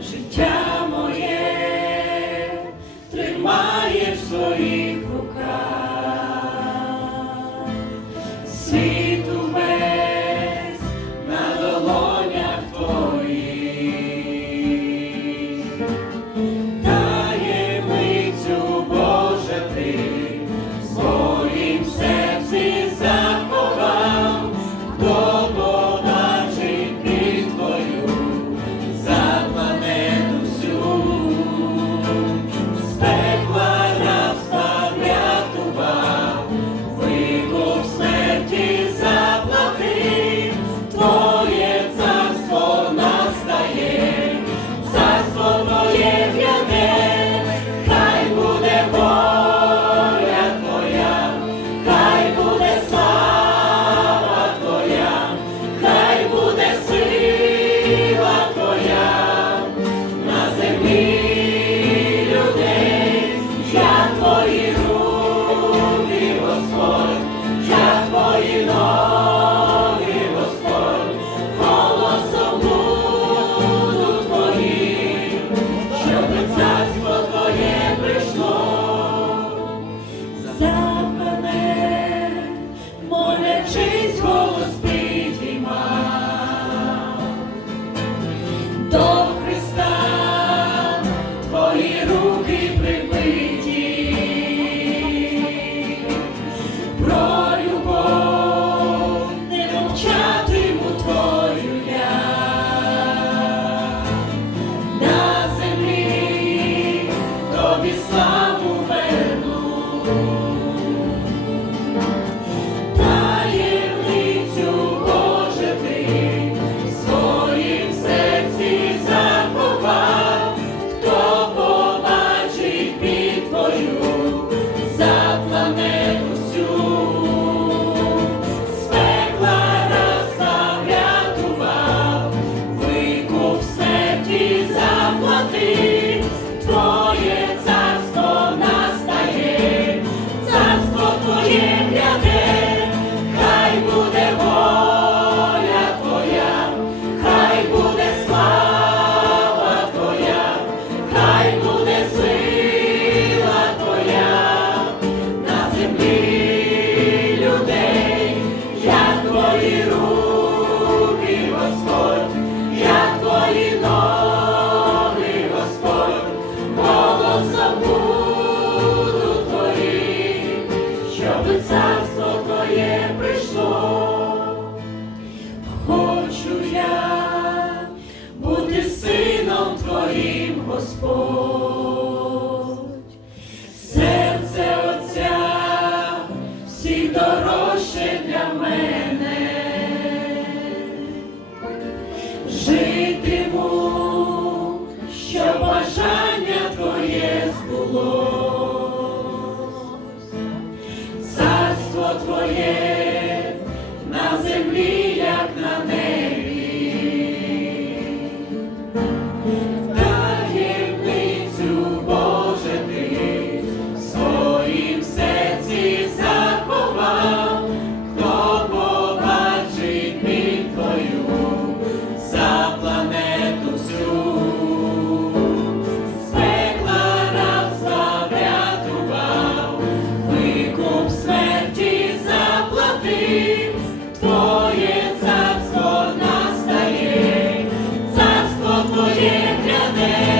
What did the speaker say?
Життя моє тримає в своїх руках. sound. Oh. name.